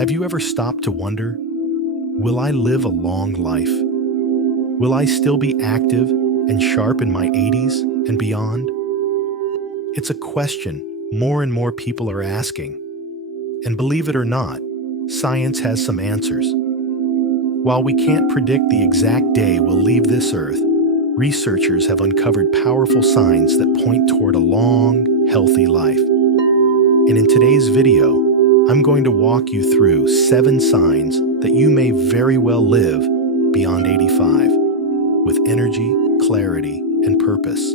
Have you ever stopped to wonder, will I live a long life? Will I still be active and sharp in my 80s and beyond? It's a question more and more people are asking. And believe it or not, science has some answers. While we can't predict the exact day we'll leave this earth, researchers have uncovered powerful signs that point toward a long, healthy life. And in today's video, I'm going to walk you through 7 signs that you may very well live beyond 85, with energy, clarity, and purpose.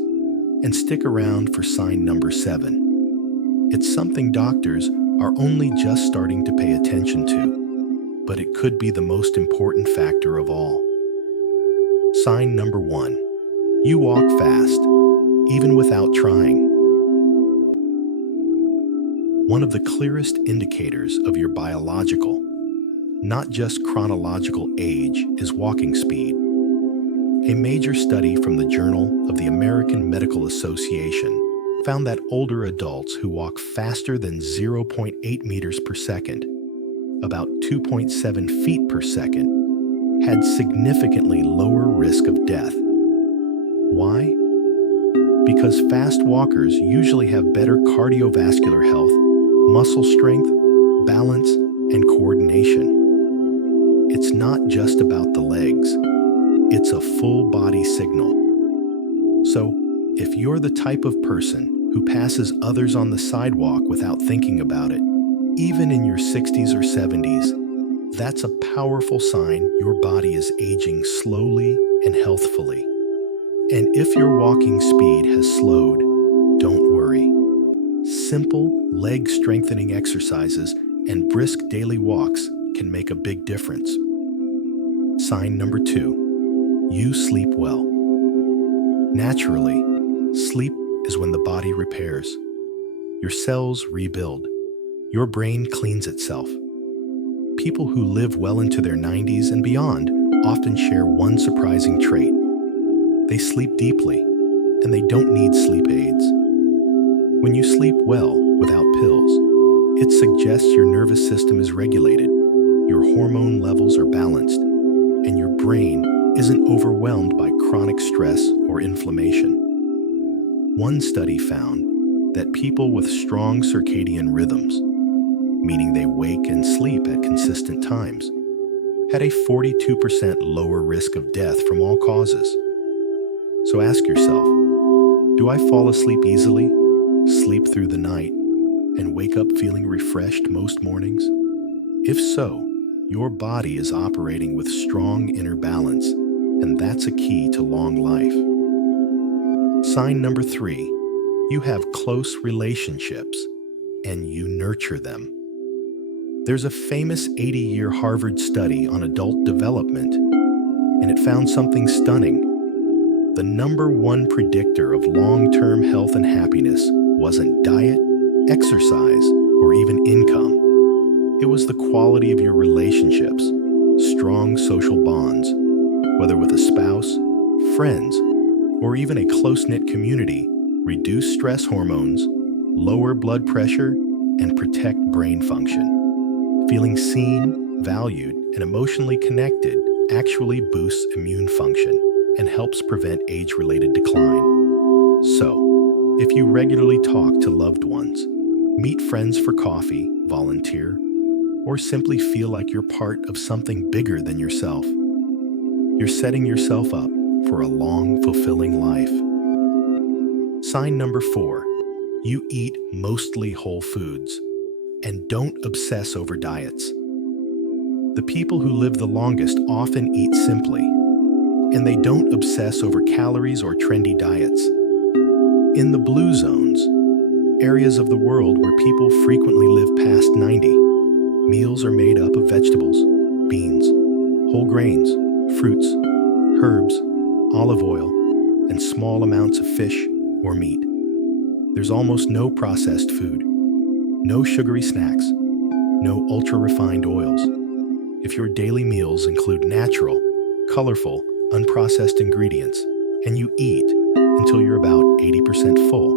And stick around for sign number 7. It's something doctors are only just starting to pay attention to, but it could be the most important factor of all. Sign number 1. You walk fast, even without trying. One of the clearest indicators of your biological, not just chronological age, is walking speed. A major study from the Journal of the American Medical Association found that older adults who walk faster than 0.8 meters per second, about 2.7 feet per second, had significantly lower risk of death. Why? Because fast walkers usually have better cardiovascular health, muscle strength, balance, and coordination. It's not just about the legs. It's a full body signal. So, if you're the type of person who passes others on the sidewalk without thinking about it, even in your 60s or 70s, that's a powerful sign your body is aging slowly and healthfully. And if your walking speed has slowed, don't worry. Simple leg strengthening exercises and brisk daily walks can make a big difference. Sign number 2. You sleep well. Naturally, sleep is when the body repairs. Your cells rebuild. Your brain cleans itself. People who live well into their 90s and beyond often share one surprising trait. They sleep deeply, and they don't need sleep aids. When you sleep well without pills, it suggests your nervous system is regulated, your hormone levels are balanced, and your brain isn't overwhelmed by chronic stress or inflammation. One study found that people with strong circadian rhythms, meaning they wake and sleep at consistent times, had a 42% lower risk of death from all causes. So ask yourself, do I fall asleep easily, sleep through the night, and wake up feeling refreshed most mornings? If so, your body is operating with strong inner balance, and that's a key to long life. Sign number 3, you have close relationships, and you nurture them. There's a famous 80-year Harvard study on adult development, and it found something stunning. The number 1 predictor of long-term health and happiness wasn't diet, exercise, or even income. It was the quality of your relationships, strong social bonds, whether with a spouse, friends, or even a close-knit community, reduce stress hormones, lower blood pressure, and protect brain function. Feeling seen, valued, and emotionally connected actually boosts immune function and helps prevent age-related decline. So, if you regularly talk to loved ones, meet friends for coffee, volunteer, or simply feel like you're part of something bigger than yourself, you're setting yourself up for a long, fulfilling life. Sign number 4, you eat mostly whole foods, and don't obsess over diets. The people who live the longest often eat simply, and they don't obsess over calories or trendy diets. In the blue zones, areas of the world where people frequently live past 90, meals are made up of vegetables, beans, whole grains, fruits, herbs, olive oil, and small amounts of fish or meat. There's almost no processed food, no sugary snacks, no ultra-refined oils. If your daily meals include natural, colorful, unprocessed ingredients, and you eat until you're about 80% full,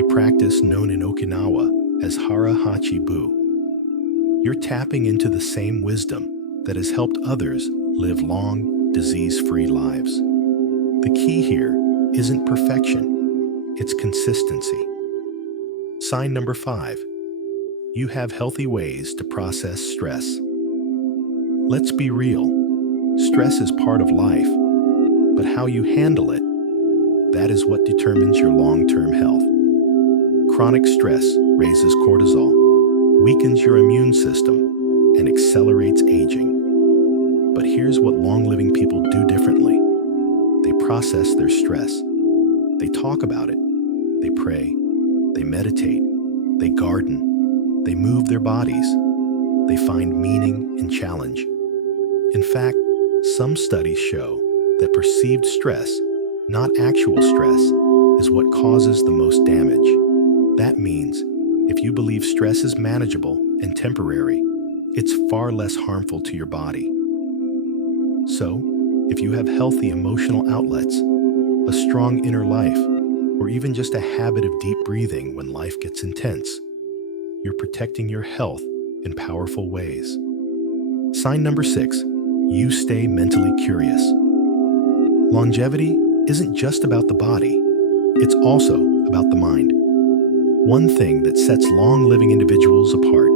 a practice known in Okinawa as hara hachi bu, You're tapping into the same wisdom that has helped others live long, disease-free lives. The key here isn't perfection, it's consistency. Sign number 5. You have healthy ways to process stress. Let's be real. Stress is part of life, but how you handle it, that is what determines your long-term health. Chronic stress raises cortisol, weakens your immune system, and accelerates aging. But here's what long-living people do differently. They process their stress. They talk about it. They pray. They meditate. They garden. They move their bodies. They find meaning in challenge. In fact, some studies show that perceived stress, not actual stress, is what causes the most damage. That means if you believe stress is manageable and temporary, it's far less harmful to your body. So, if you have healthy emotional outlets, a strong inner life, or even just a habit of deep breathing when life gets intense, you're protecting your health in powerful ways. Sign number 6, you stay mentally curious. Longevity isn't just about the body, it's also about the mind. One thing that sets long-living individuals apart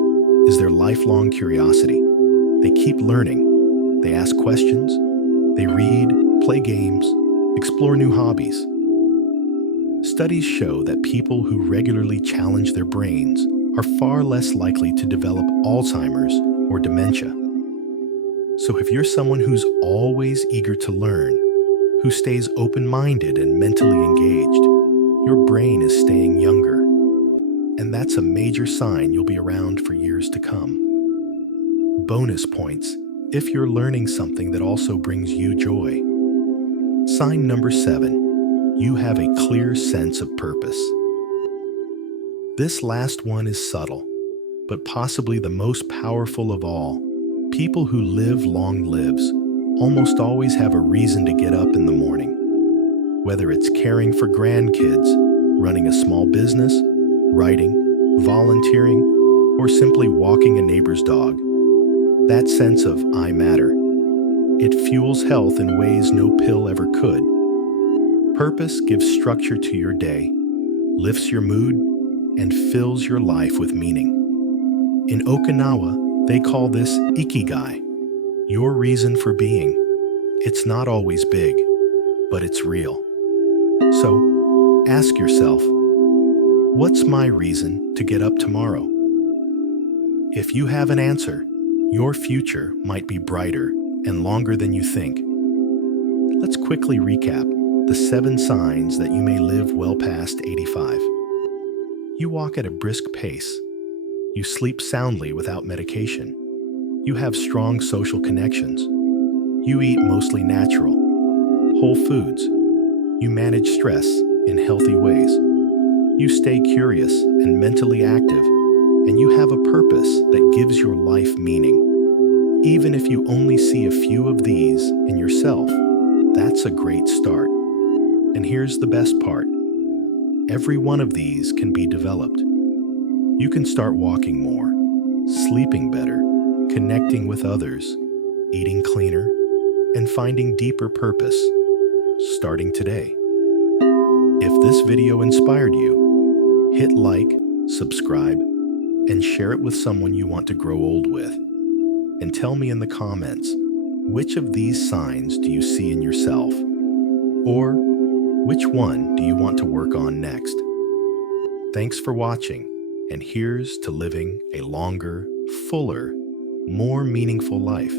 is their lifelong curiosity. They keep learning, they ask questions, they read, play games, explore new hobbies. Studies show that people who regularly challenge their brains are far less likely to develop Alzheimer's or dementia. So if you're someone who's always eager to learn, who stays open-minded and mentally engaged, your brain is staying younger. And that's a major sign you'll be around for years to come. Bonus points if you're learning something that also brings you joy. Sign number 7, you have a clear sense of purpose. This last one is subtle, but possibly the most powerful of all. People who live long lives almost always have a reason to get up in the morning. Whether it's caring for grandkids, running a small business, writing, volunteering, or simply walking a neighbor's dog. That sense of I matter. It fuels health in ways no pill ever could. Purpose gives structure to your day, lifts your mood, and fills your life with meaning. In Okinawa, they call this ikigai, your reason for being. It's not always big, but it's real. So, ask yourself, what's my reason to get up tomorrow? If you have an answer, your future might be brighter and longer than you think. Let's quickly recap the 7 signs that you may live well past 85. You walk at a brisk pace. You sleep soundly without medication. You have strong social connections. You eat mostly natural, whole foods. You manage stress in healthy ways. You stay curious and mentally active, and you have a purpose that gives your life meaning. Even if you only see a few of these in yourself, that's a great start. And here's the best part. Every one of these can be developed. You can start walking more, sleeping better, connecting with others, eating cleaner, and finding deeper purpose, starting today. If this video inspired you, hit like, subscribe, and share it with someone you want to grow old with. And tell me in the comments, which of these signs do you see in yourself? Or which one do you want to work on next? Thanks for watching, and here's to living a longer, fuller, more meaningful life.